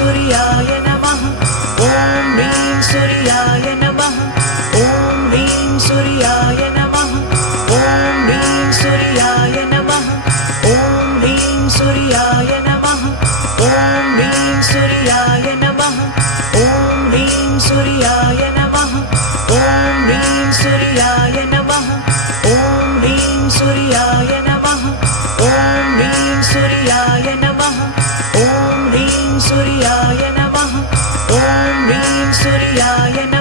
सूर्याय नमः ॐ ह्रीं सूर्याय नमः ॐ ह्रीं सूर्याय नमः ॐ ह्रीं सूर्याय नमः ॐ ह्रीं सूर्याय नमः ॐ ह्रीं सूर्याय नमः ॐ ह्रीं सूर्याय नमः ॐ ह्रीं सूर्याय नमः ॐ ह्रीं सूर्याय नमः ॐ ह्रीं सूर्याय नमः ॐ ह्रीं सूर्याय नमः ॐ ह्रीं सूर्याय नमः